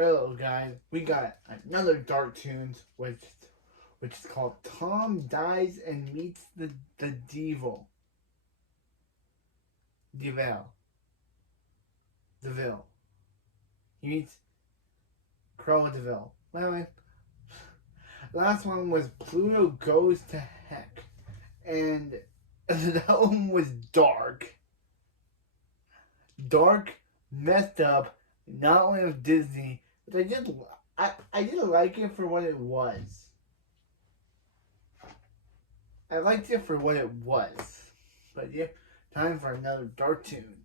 Hello guys, we got another Dark Toons, which is called Tom Dies and Meets the Devil. Devil. Deville. He meets Cruella Deville. Well, last one was Pluto Goes to Heck. And that one was dark. Dark, messed up, not only of Disney, but I did like it for what it was. I liked it for what it was. But yeah, time for another Dark Toon.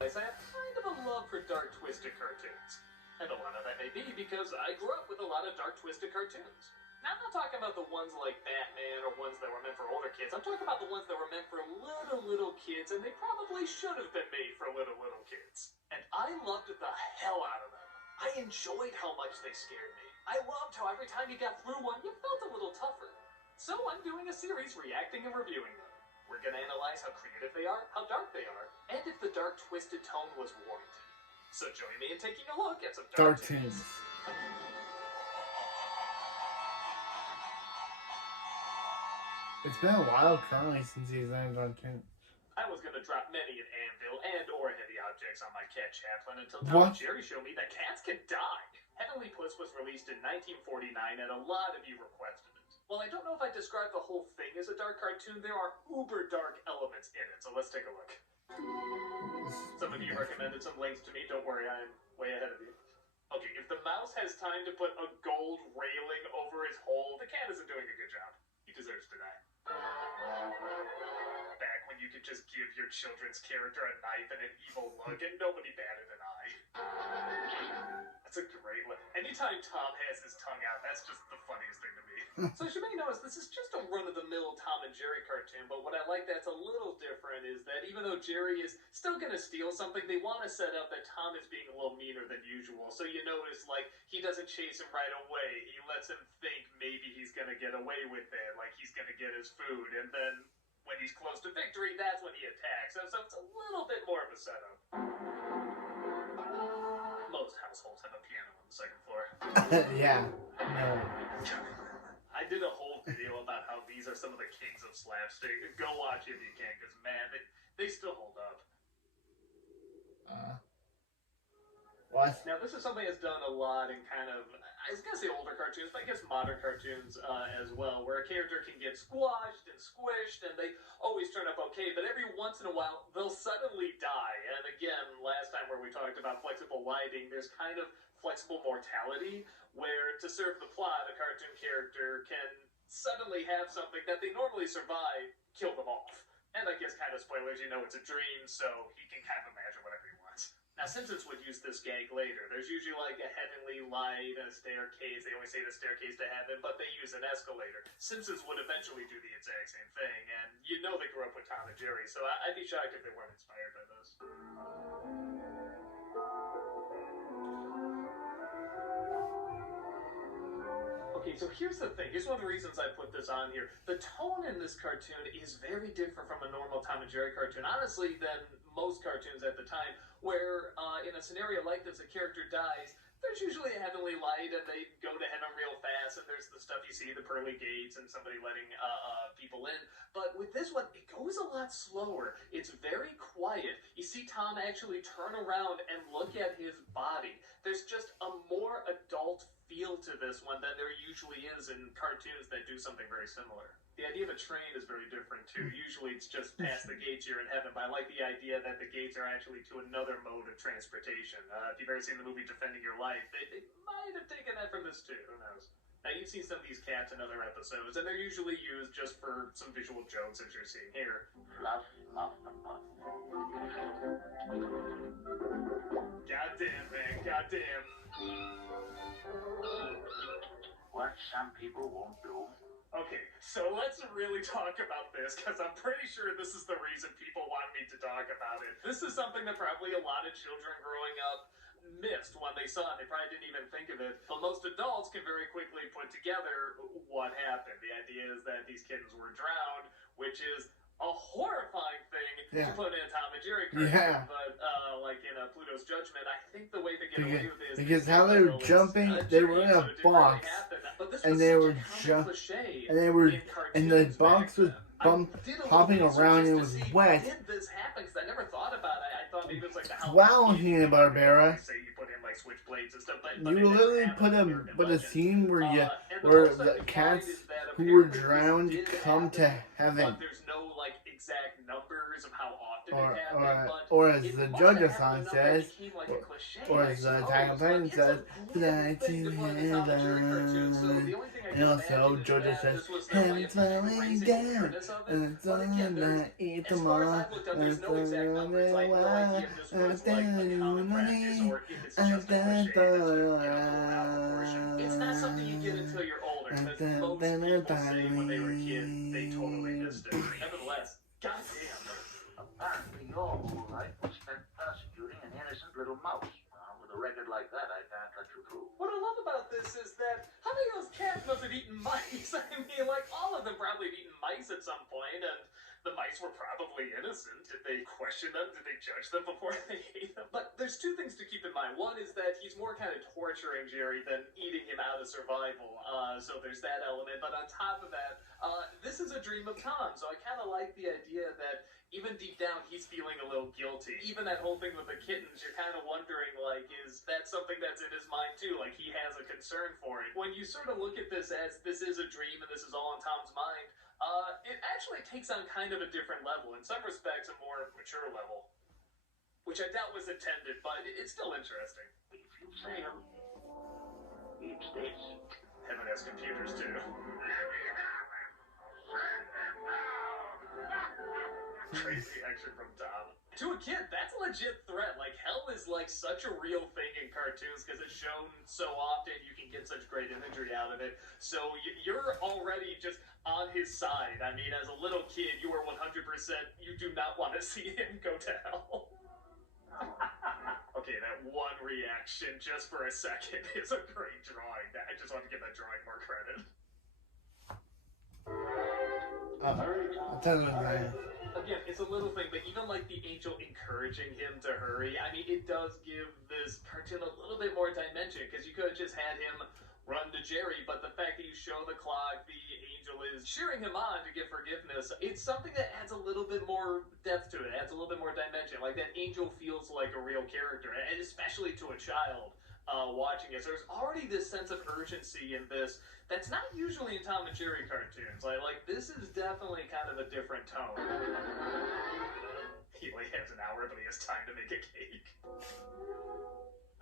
I have kind of a love for dark, twisted cartoons. And a lot of that may be because I grew up with a lot of dark, twisted cartoons. Now, I'm not talking about the ones like Batman or ones that were meant for older kids. I'm talking about the ones that were meant for little kids, and they probably should have been made for little kids. And I loved the hell out of them. I enjoyed how much they scared me. I loved how every time you got through one, you felt a little tougher. So I'm doing a series reacting and reviewing them. We're going to analyze how creative they are, how dark they are, and if the dark, twisted tone was warranted. So join me in taking a look at some Dark Toons. It's been a while currently since he's on Dark Toon. I was going to drop many an anvil and or heavy objects on my cat Chaplin until Tom and Jerry showed me that cats can die. Heavenly Puss was released in 1949 and a lot of you requested it. While I don't know if I describe the whole thing as a dark cartoon, there are uber dark elements in it, so let's take a look. Some of you recommended some links to me, don't worry, I'm way ahead of you. Okay, if the mouse has time to put a gold railing over his hole, the cat isn't doing a good job. He deserves to die. Back when you could just give your children's character a knife and an evil look and nobody batted an eye. That's a great look. Anytime Tom has his tongue out, that's just the funniest thing to me. So as you may notice, this is just a run-of-the-mill Tom and Jerry cartoon, but what I like that's a little different is that even though Jerry is still going to steal something, they want to set up that Tom is being a little meaner than usual. So you notice, like, he doesn't chase him right away. He lets him think maybe he's going to get away with it, like he's going to get his food, and then when he's close to victory, that's when he attacks. So it's a little bit more of a setup. Most households have a piano on the second floor. Yeah. No. I did a whole video about how these are some of the kings of slapstick. Go watch it if you can, because man, they still hold up. What? Now, this is something that's done a lot in kind of, I was going to say older cartoons, but I guess modern cartoons as well, where a character can get squashed and squished, and they always turn up okay, but every once in a while, they'll suddenly die. And again, last time where we talked about flexible lighting, there's kind of flexible mortality, where to serve the plot, a cartoon character can suddenly have something that they normally survive, kill them off. And I guess kind of spoilers, you know it's a dream, so he can kind of imagine whatever he wants. Now, Simpsons would use this gag later. There's usually like a heavenly light, a staircase. They always say the staircase to heaven, but they use an escalator. Simpsons would eventually do the exact same thing, and you know they grew up with Tom and Jerry, so I'd be shocked if they weren't inspired by this. Okay, so here's the thing. Here's one of the reasons I put this on here. The tone in this cartoon is very different from a normal Tom and Jerry cartoon, honestly, than most cartoons at the time, where in a scenario like this, a character dies, there's usually a heavenly light, and they go to heaven real fast, and there's the stuff you see, the pearly gates, and somebody letting people in. But with this one, it goes a lot slower. It's very quiet. You see Tom actually turn around and look at his body. There's just a more adult feel to this one than there usually is in cartoons that do something very similar. The idea of a train is very different too. Usually it's just past the gates, you're in heaven, but I like the idea that the gates are actually to another mode of transportation. If you've ever seen the movie Defending Your Life, they might have taken that from this too, who knows. Now, you've seen some of these cats in other episodes, and they're usually used just for some visual jokes, as you're seeing here. Fluff, fluff, fluff. Goddamn, man, goddamn. What some people won't do. Okay, so let's really talk about this, because I'm pretty sure this is the reason people want me to talk about it. This is something that probably a lot of children growing up missed when they saw it. They probably didn't even think of it. But most adults can very quickly put together what happened. The idea is that these kittens were drowned, which is a horrifying thing Yeah. to put in a Tom and Jerry cartoon. Yeah. But like in Pluto's Judgment, I think the way they get away with it is Because how they were jumping, they were in a box, and they were and the box was hopping around and it was wet. Did this happen? Because I never thought about it. I thought maybe it was like the Wow, Hanna-Barbera. Say you put in like switchblades and stuff, but You literally put a scene where the cats who were drowned come to heaven. There's no like exact numbers of how often it happened. Or as the JoJo song says, or as the Tiger Plane says, fly to heaven. And also JoJo says, heaven's falling down, and it's on that eat tomorrow, and it's on the way, it's not something you get until you're older, because most people say when they were a kid, they totally missed it. Nevertheless, goddamn. Apparently your whole life was spent persecuting an innocent little mouse. With a record like that, I can't let you through. What I love about this is that how many of those cats must have eaten mice? I mean, like, all of them probably have eaten mice at some point, and the mice were probably innocent. Did they question them? Did they judge them before they ate them? But there's two things to keep in mind. One is that he's more kind of torturing Jerry than eating him out of survival. So there's that element. But on top of that, this is a dream of Tom. So I kind of like the idea that even deep down, he's feeling a little guilty. Even that whole thing with the kittens, you're kind of wondering, like, is that something that's in his mind, too? Like, he has a concern for it. When you sort of look at this as this is a dream and this is all in Tom's mind, it actually takes on kind of a different level. In some respects, a more mature level. Which I doubt was intended, but it's still interesting. If you fail, it's this. Heaven has computers, too. Crazy action from Tom. To a kid, that's a legit threat. Like, hell is like such a real thing in cartoons because it's shown so often. You can get such great imagery out of it. So you're already just on his side. I mean, as a little kid, you are 100%. You do not want to see him go to hell. Okay, that one reaction just for a second is a great drawing. I just want to give that drawing more credit. I'll tell you that. Again, it's a little thing, but even like the angel encouraging him to hurry, I mean, it does give this cartoon a little bit more dimension, because you could have just had him run to Jerry, but the fact that you show the clock, the angel is cheering him on to get forgiveness, it's something that adds a little bit more depth to it, adds a little bit more dimension. Like, that angel feels like a real character, and especially to a child watching it. So there's already this sense of urgency in this that's not usually in Tom and Jerry cartoons. Like this is definitely kind of a different tone. He only has an hour, but he has time to make a cake.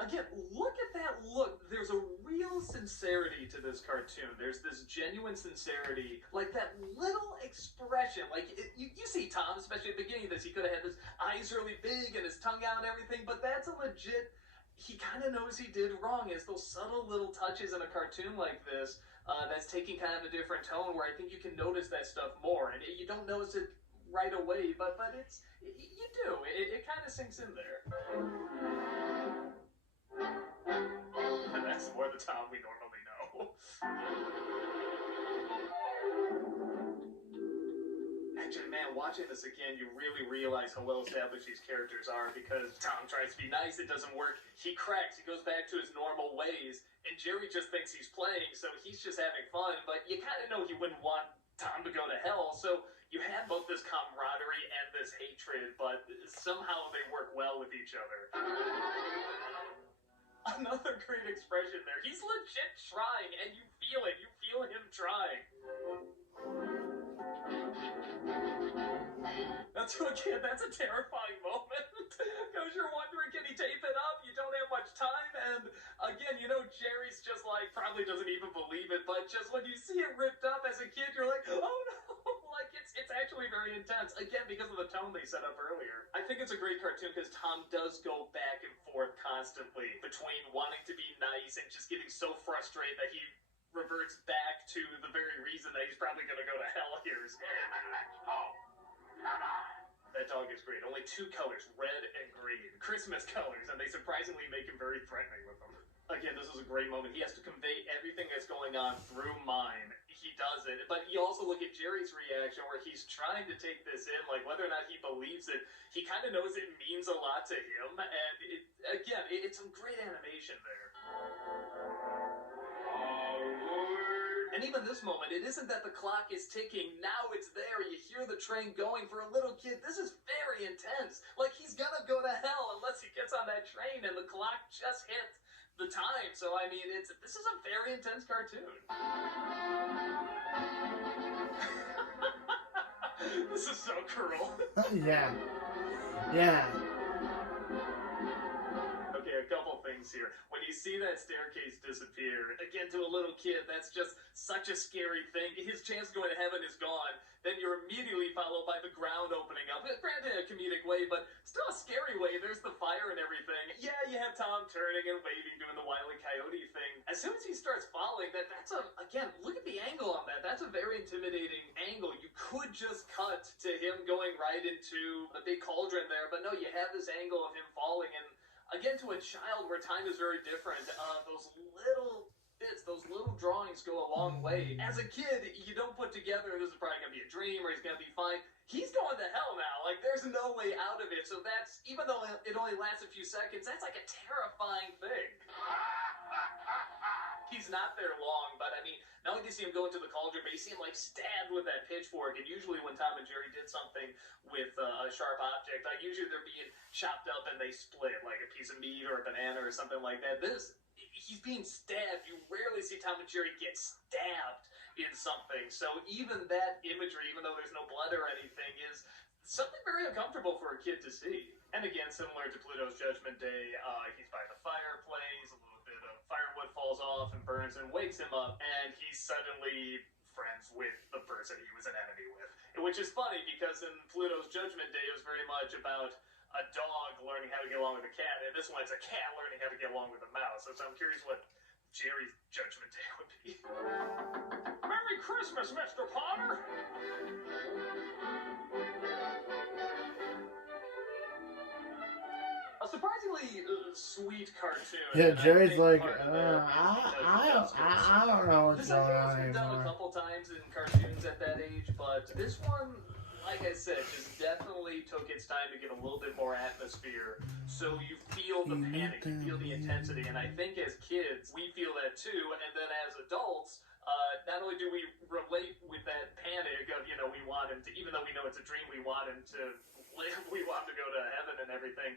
Again, look at that look. There's a real sincerity to this cartoon. There's this genuine sincerity. Like that little expression. Like, you see Tom, especially at the beginning of this, he could have had his eyes really big and his tongue out and everything, but that's a legit... He kind of knows he did wrong. It's those subtle little touches in a cartoon like this that's taking kind of a different tone where I think you can notice that stuff more. And you don't notice it right away, but you do. It kind of sinks in there. And that's more the Tom we normally know. Actually, man, watching this again, you really realize how well established these characters are, because Tom tries to be nice, it doesn't work. He cracks, he goes back to his normal ways, and Jerry just thinks he's playing, so he's just having fun, but you kind of know he wouldn't want Tom to go to hell, so you have both this camaraderie and this hatred, but somehow they work well with each other. Another great expression there. He's legit trying, and you feel it. You feel him trying. That's a terrifying moment, because you're wondering, can he tape it up? You don't have much time, and again, you know, Jerry's just like, probably doesn't even believe it, but just when you see it ripped up as a kid, you're like, oh no, like it's actually very intense, again, because of the tone they set up earlier. I think it's a great cartoon because Tom does go back and forth constantly between wanting to be nice and just getting so frustrated that he reverts back to the very reason that he's probably going to go to hell here. That dog is great. Only 2 colors, red and green. Christmas colors, and they surprisingly make him very threatening with them. Again, this is a great moment. He has to convey everything that's going on through mime. He does it. But you also look at Jerry's reaction where he's trying to take this in, like whether or not he believes it. He kind of knows it means a lot to him. And it's some great animation there. And even this moment, it isn't that the clock is ticking. Now it's there. You hear the train going. For a little kid, this is very intense. Like, he's gonna go to hell unless he gets on that train and the clock just hit the time. So, I mean, this is a very intense cartoon. This is so cruel. Yeah. Yeah. Okay, a couple things here. When you see that staircase disappear, again, to a little kid, that's just such a scary thing. His chance of going to heaven is gone. Then you're immediately followed by the ground opening up. Granted, in a comedic way, but still a scary way. There's the fire and everything. Yeah, you have Tom turning and waving, doing the Wile E. Coyote thing. As soon as he starts falling, again, look at the angle on that. That's a very intimidating angle. You could just cut to him going right into the big cauldron there, but no, you have this angle of him falling, and again, to a child where time is very different, those little bits, those little drawings go a long way. As a kid, you don't put together, this is probably going to be a dream, or he's going to be fine. He's going to hell now. Like, there's no way out of it. So that's, even though it only lasts a few seconds, that's like a terrifying thing. He's not there long, but I mean, not only do you see him go into the cauldron, but you see him like stabbed with that pitchfork. And usually when Tom and Jerry did something with a sharp object, like usually they're being chopped up and they split, like a piece of meat or a banana or something like that. He's being stabbed. You rarely see Tom and Jerry get stabbed in something. So even that imagery, even though there's no blood or anything, is something very uncomfortable for a kid to see. And again, similar to Pluto's Judgment Day, he's by the fireplace, a little bit of firewood falls off and burns and wakes him up, and he's suddenly friends with the person he was an enemy with. Which is funny, because in Pluto's Judgment Day, it was very much about a dog learning how to get along with a cat, and this one it's a cat learning how to get along with a mouse. So I'm curious what Jerry's Judgment Day would be. Merry Christmas, Mr. Potter! A surprisingly sweet cartoon. Yeah, Jerry's like, I don't know what's this going idea on has been done a anymore. couple times in cartoons at that age, but this one, like I said, just definitely took its time to get a little bit more atmosphere, so you feel the panic, you feel the intensity, and I think as kids, we feel that too, and then as adults, not only do we relate with that panic of, we want him to, even though we know it's a dream, we want him to live, we want him to go to heaven and everything,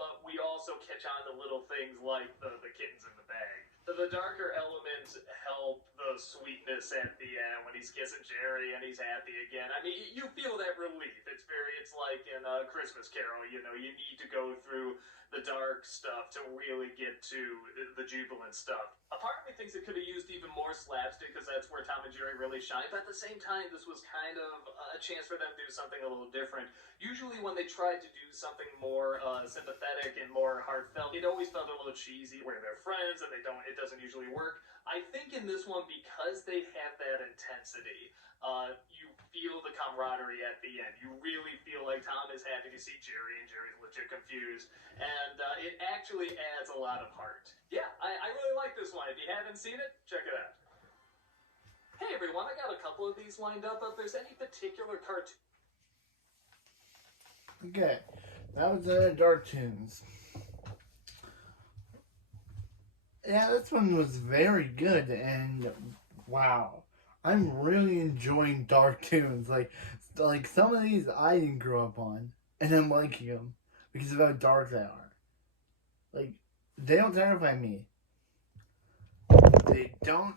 but we also catch on to little things like the kittens in the bag. The darker elements help the sweetness at the end when he's kissing Jerry and he's happy again. I mean, you feel that relief. It's like in a Christmas Carol, you need to go through the dark stuff to really get to the jubilant stuff. A part of me thinks it could have used even more slapstick, because that's where Tom and Jerry really shine, but at the same time, this was kind of a chance for them to do something a little different. Usually when they tried to do something more sympathetic and more heartfelt, it always felt a little cheesy, where they're friends and it doesn't usually work. I think in this one, because they have that intensity, you feel the camaraderie at the end. You really feel like Tom is happy to see Jerry, and Jerry's legit confused, and it actually adds a lot of heart. Yeah, I really like this one. If you haven't seen it, check it out. Hey everyone, I got a couple of these lined up. If there's any particular cartoon... Okay, that was Dark Toons. Yeah, this one was very good, and wow, I'm really enjoying Dark Toons. Like some of these I didn't grow up on, and I'm liking them because of how dark they are. Like, they don't terrify me. They don't